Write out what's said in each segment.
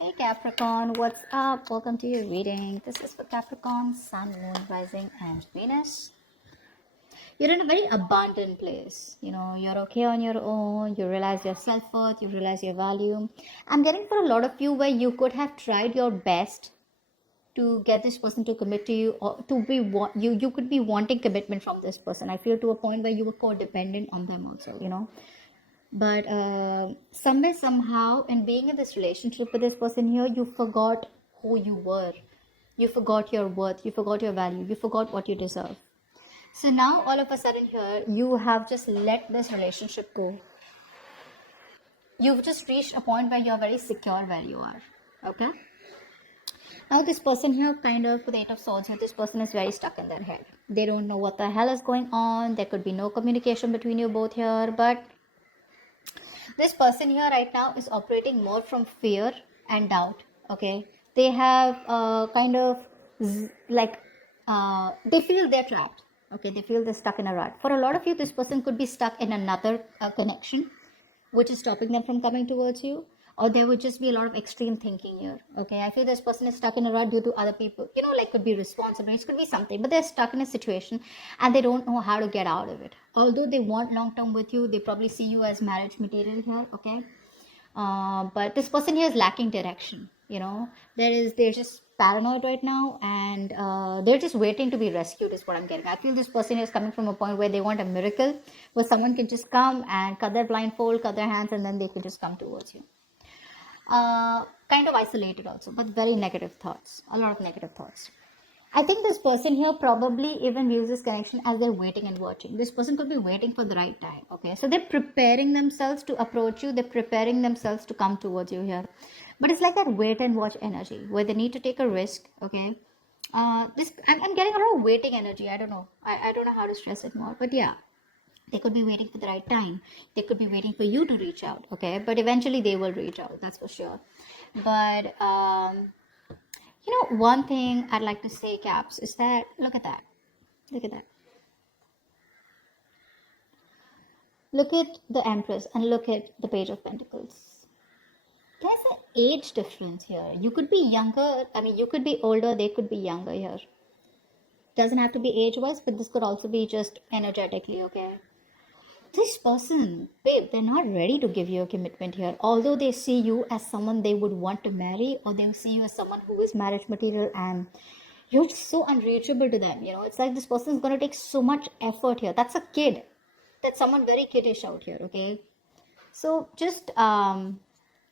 Hey Capricorn, what's up? Welcome to your reading. This is for Capricorn, Sun, Moon, Rising, and Venus. You're in a very abundant place. You're okay on your own. You realize your self worth. You realize your value. I'm getting for a lot of you where you could have tried your best to get this person to commit to you, or to be you could be wanting commitment from this person. I feel to a point where you were codependent on them also. But somewhere somehow in being in this relationship with this person here, you forgot who you were, you forgot your worth, you forgot your value, you forgot what you deserve. So now all of a sudden here you have just let this relationship go. You've just reached a point where you're very secure where you are. Okay, now this person here, kind of with the 8 of Swords here, this person is very stuck in their head. They don't know what the hell is going on. There could be no communication between you both here, but this person here right now is operating more from fear and doubt. Okay, they have kind of like they feel they're trapped. Okay, they feel they're stuck in a rut. For a lot of you, this person could be stuck in another connection which is stopping them from coming towards you, or there would just be a lot of extreme thinking here. Okay, I feel this person is stuck in a rut due to other people, like could be responsibilities, could be something, but they're stuck in a situation and they don't know how to get out of it. Although they want long term with you, they probably see you as marriage material here. Okay, but this person here is lacking direction. They're just paranoid right now, and they're just waiting to be rescued is what I'm getting. I feel this person is coming from a point where they want a miracle, where someone can just come and cut their blindfold, cut their hands, and then they can just come towards you. Kind of isolated also, but very negative thoughts, a lot of negative thoughts. I think this person here probably even views this connection as they're waiting and watching. This person could be waiting for the right time. Okay, so they're preparing themselves to approach you. They're preparing themselves to come towards you here. But it's like that wait and watch energy where they need to take a risk. Okay, I'm getting a lot of waiting energy. I don't know. I don't know how to stress it more. But yeah, they could be waiting for the right time. They could be waiting for you to reach out. Okay, but eventually they will reach out. That's for sure. But one thing I'd like to say, Caps, is that look at that. Look at that. Look at the Empress and look at the Page of Pentacles. There's an age difference here. You could be younger. I mean, you could be older. They could be younger here. Doesn't have to be age-wise, but this could also be just energetically, okay? This person, babe, they're not ready to give you a commitment here. Although they see you as someone they would want to marry, or they see you as someone who is marriage material, and you're just so unreachable to them. It's like this person is going to take so much effort here. That's a kid. That's someone very kiddish out here, okay? So just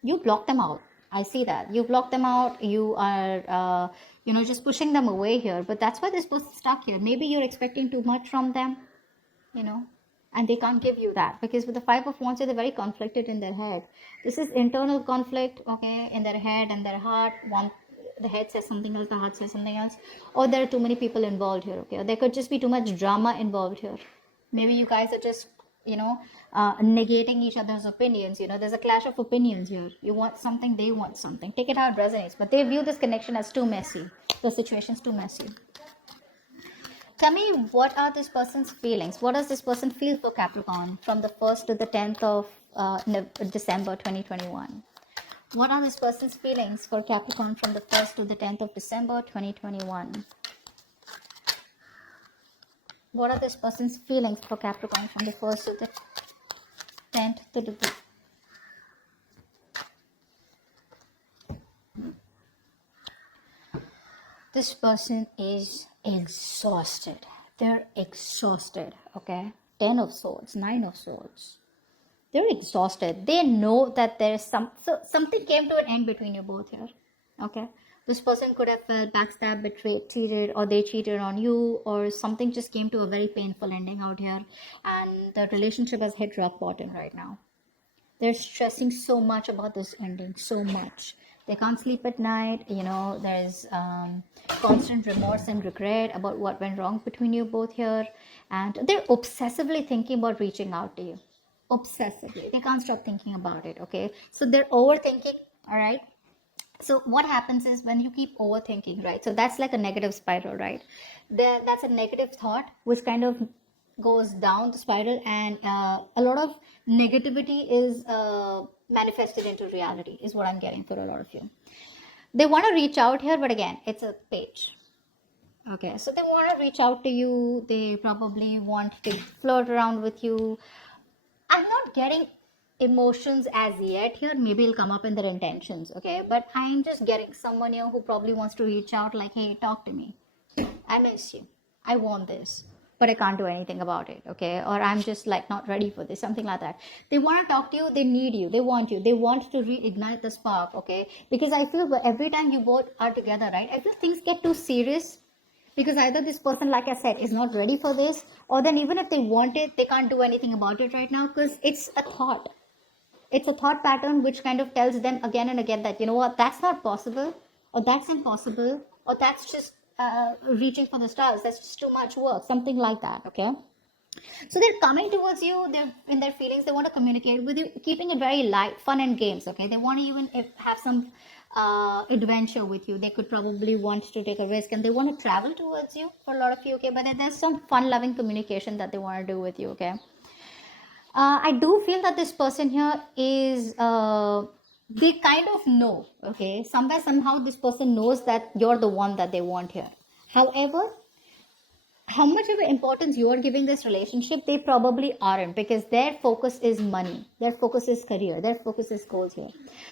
you block them out. I see that you block them out. You are just pushing them away here, but that's why this person's stuck here. Maybe you're expecting too much from them, and they can't give you that, because with the Five of Wands, they're very conflicted in their head. This is internal conflict, okay, in their head and their heart. The head says something else, the heart says something else, or there are too many people involved here, okay, or there could just be too much drama involved here. Maybe you guys are just negating each other's opinions. There's a clash of opinions here. You want something, they want something. Take it how it resonates, but they view this connection as too messy. The situation's too messy. Tell me, what are this person's feelings? What does this person feel for Capricorn from the 1st to the 10th of December 2021? What are this person's feelings for Capricorn from the 1st to the 10th of December 2021? What are this person's feelings for Capricorn from the 1st to the 10th to the... This person is exhausted. They're exhausted, okay? 10 of Swords, 9 of Swords. They're exhausted. They know that there's something came to an end between you both here, okay? This person could have felt backstabbed, betrayed, cheated, or they cheated on you, or something just came to a very painful ending out here, and the relationship has hit rock bottom right now. They're stressing so much about this ending, so much. They can't sleep at night. There's constant remorse and regret about what went wrong between you both here, and they're obsessively thinking about reaching out to you. Obsessively, they can't stop thinking about it. Okay, so they're overthinking. All right, so what happens is when you keep overthinking, right, so that's like a negative spiral, right? That's a negative thought which kind of goes down the spiral, and a lot of negativity is manifested into reality, is what I'm getting for a lot of you. They want to reach out here, but again, it's a page. Okay, so they want to reach out to you. They probably want to flirt around with you. I'm not getting emotions as yet here. Maybe it'll come up in their intentions, okay? But I'm just getting someone here who probably wants to reach out, like, hey, talk to me. I miss you. I want this, but I can't do anything about it, okay? Or I'm just like not ready for this, something like that. They want to talk to you, they need you, they want you, they want to reignite the spark, okay? Because I feel every time you both are together, right, I feel things get too serious because either this person, like I said, is not ready for this, or then even if they want it, they can't do anything about it right now because it's a thought. It's a thought pattern which kind of tells them again and again that, you know what, that's not possible, or that's impossible, or that's just reaching for the stars, that's just too much work, something like that, okay? So they're coming towards you, they're in their feelings, they want to communicate with you, keeping it very light, fun and games, okay? They want to even have some adventure with you. They could probably want to take a risk and they want to travel towards you for a lot of you, okay? But then there's some fun loving communication that they want to do with you, okay? I do feel that this person here is they kind of know, okay, somewhere somehow this person knows that you're the one that they want here. However, how much of importance you are giving this relationship, they probably aren't, because their focus is money, their focus is career, their focus is goals here.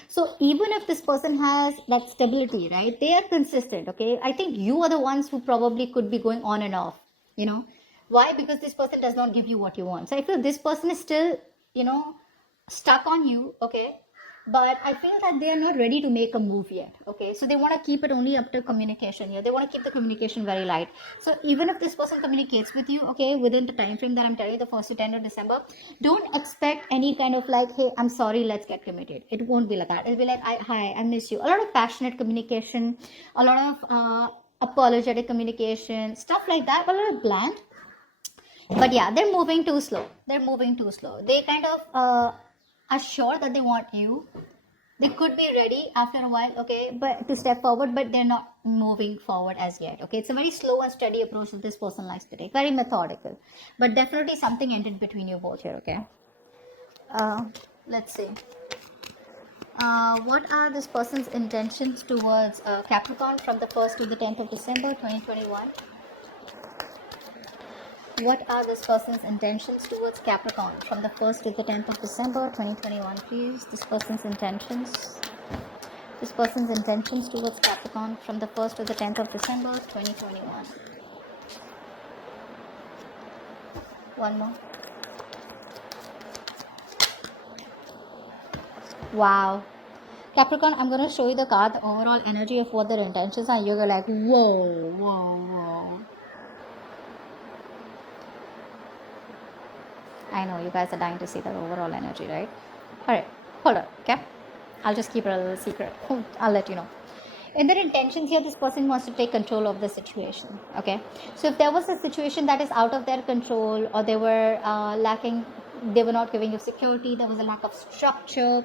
So even if this person has that stability, right, they are consistent, okay? I think you are the ones who probably could be going on and off, you know. Why? Because this person does not give you what you want. So I feel this person is still, you know, stuck on you, okay? But I feel that they are not ready to make a move yet, okay? So they want to keep it only up to communication here. They want to keep the communication very light. So even if this person communicates with you, okay, within the time frame that I'm telling you, the 1st to 10th of December, don't expect any kind of like, hey, I'm sorry, let's get committed. It won't be like that. It'll be like, hi, I miss you. A lot of passionate communication, a lot of apologetic communication, stuff like that, a lot of bland. But yeah, they're moving too slow. They're moving too slow. They kind of are sure that they want you. They could be ready after a while, okay, but to step forward, but they're not moving forward as yet, okay? It's a very slow and steady approach that this person likes to take. Very methodical. But definitely something ended between you both here, okay? Let's see. What are this person's intentions towards Capricorn from the 1st to the 10th of December 2021? What are this person's intentions towards Capricorn from the 1st to the 10th of December 2021, please? This person's intentions. This person's intentions towards Capricorn from the 1st to the 10th of December 2021. One more. Wow. Capricorn, I'm going to show you the card, the overall energy of what their intentions are. You're like, whoa, whoa, whoa. I know you guys are dying to see that overall energy, right? Alright, hold on, okay? I'll just keep it a little secret. I'll let you know. In their intentions here, this person wants to take control of the situation, okay? So if there was a situation that is out of their control, or they were lacking, they were not giving you security, there was a lack of structure,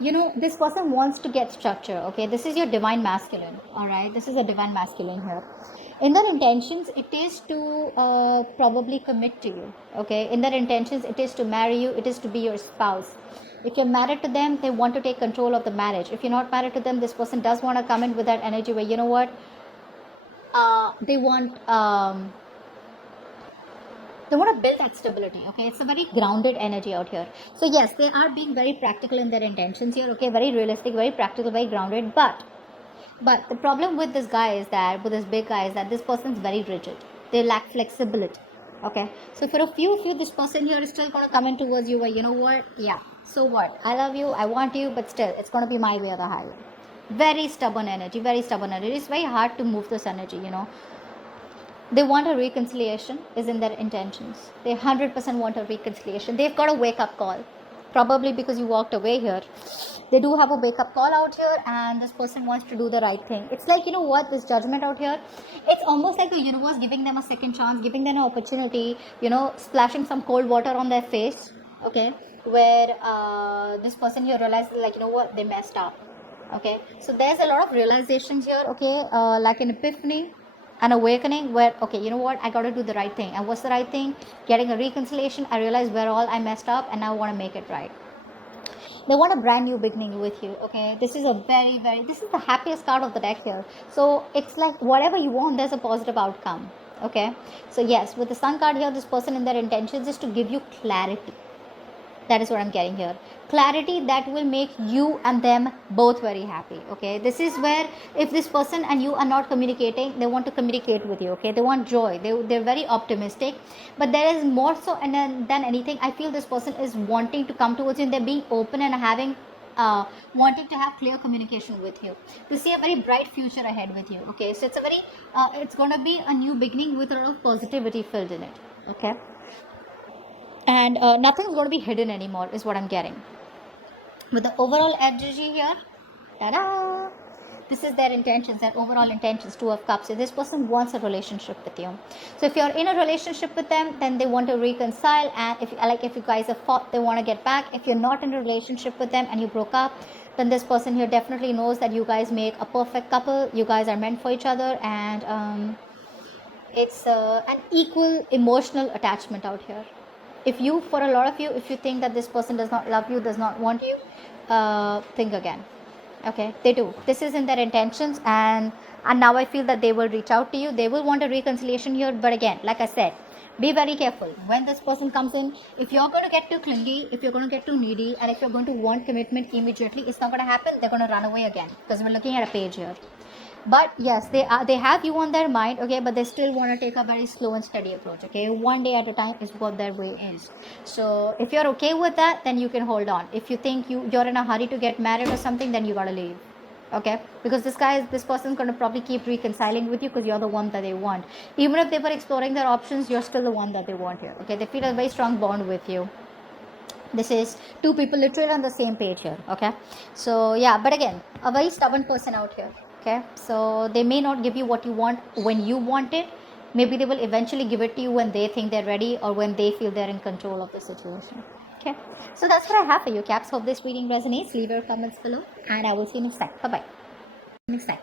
you know, this person wants to get structure, okay? This is your divine masculine, all right? This is a divine masculine here. In their intentions, it is to probably commit to you, okay? In their intentions, it is to marry you, it is to be your spouse. If you're married to them, they want to take control of the marriage. If you're not married to them, this person does want to come in with that energy where, you know what, they want to build that stability, okay? It's a very grounded energy out here. So yes, they are being very practical in their intentions here, okay? Very realistic, very practical, very grounded. But the problem with this guy is that, with this big guy, is that this person is very rigid. They lack flexibility, okay? So for a few of you, this person here is still going to come in towards you where, you know what, yeah, so what? I love you, I want you, but still, it's going to be my way or the highway. Very stubborn energy, very stubborn energy. It's very hard to move this energy, you know. They want a reconciliation, is in their intentions. They 100% want a reconciliation. They've got a wake-up call. Probably because you walked away here. They do have a wake-up call out here, and this person wants to do the right thing. It's like, you know what, this judgment out here, it's almost like the universe giving them a second chance, giving them an opportunity, you know, splashing some cold water on their face, okay, where this person here realizes, like, you know what, they messed up, okay. So there's a lot of realizations here, okay, like an epiphany, an awakening where, okay, you know what, I got to do the right thing. And what's the right thing? Getting a reconciliation. I realized where all I messed up, and now I want to make it right. They want a brand new beginning with you. Okay, this is a this is the happiest card of the deck here. So it's like whatever you want, there's a positive outcome. Okay, so yes, with the Sun card here, this person in their intentions is to give you clarity. That is what I'm getting here. Clarity that will make you and them both very happy. Okay, this is where if this person and you are not communicating, they want to communicate with you. Okay, they want joy, they're very optimistic, but there is more so, and than anything, I feel this person is wanting to come towards you, and they're being open and having wanting to have clear communication with you. They see a very bright future ahead with you. Okay, so it's a very it's going to be a new beginning with a lot of positivity filled in it. Okay, and nothing's going to be hidden anymore is what I'm getting with the overall energy here. Ta-da! This is their intentions, their overall intentions. 2 of Cups. So this person wants a relationship with you. So if you're in a relationship with them, then they want to reconcile, and if you guys have fought, they want to get back. If you're not in a relationship with them and you broke up, then this person here definitely knows that you guys make a perfect couple. You guys are meant for each other, and it's an equal emotional attachment out here. If you, for a lot of you, if you think that this person does not love you, does not want you, think again. Okay, they do. This is in their intentions, and now I feel that they will reach out to you. They will want a reconciliation here, but again, like I said, be very careful when this person comes in. If you're going to get too clingy, if you're going to get too needy, and if you're going to want commitment immediately, it's not going to happen. They're going to run away again, because we're looking at a page here. But yes, they have you on their mind. Okay, but they still want to take a very slow and steady approach. Okay, one day at a time is what their way is. So if you're okay with that, then you can hold on. If you think you're in a hurry to get married or something, then you gotta leave. Okay, because this person's going to probably keep reconciling with you, because you're the one that they want. Even if they were exploring their options, you're still the one that they want here. Okay, they feel a very strong bond with you. This is 2 people literally on the same page here. Okay, so yeah, but again, a very stubborn person out here. Okay, so they may not give you what you want when you want it. Maybe they will eventually give it to you when they think they're ready, or when they feel they're in control of the situation. Okay, so that's what I have for you, Caps. Hope this reading resonates. Leave your comments below, and I will see you next time. Bye bye. Next time.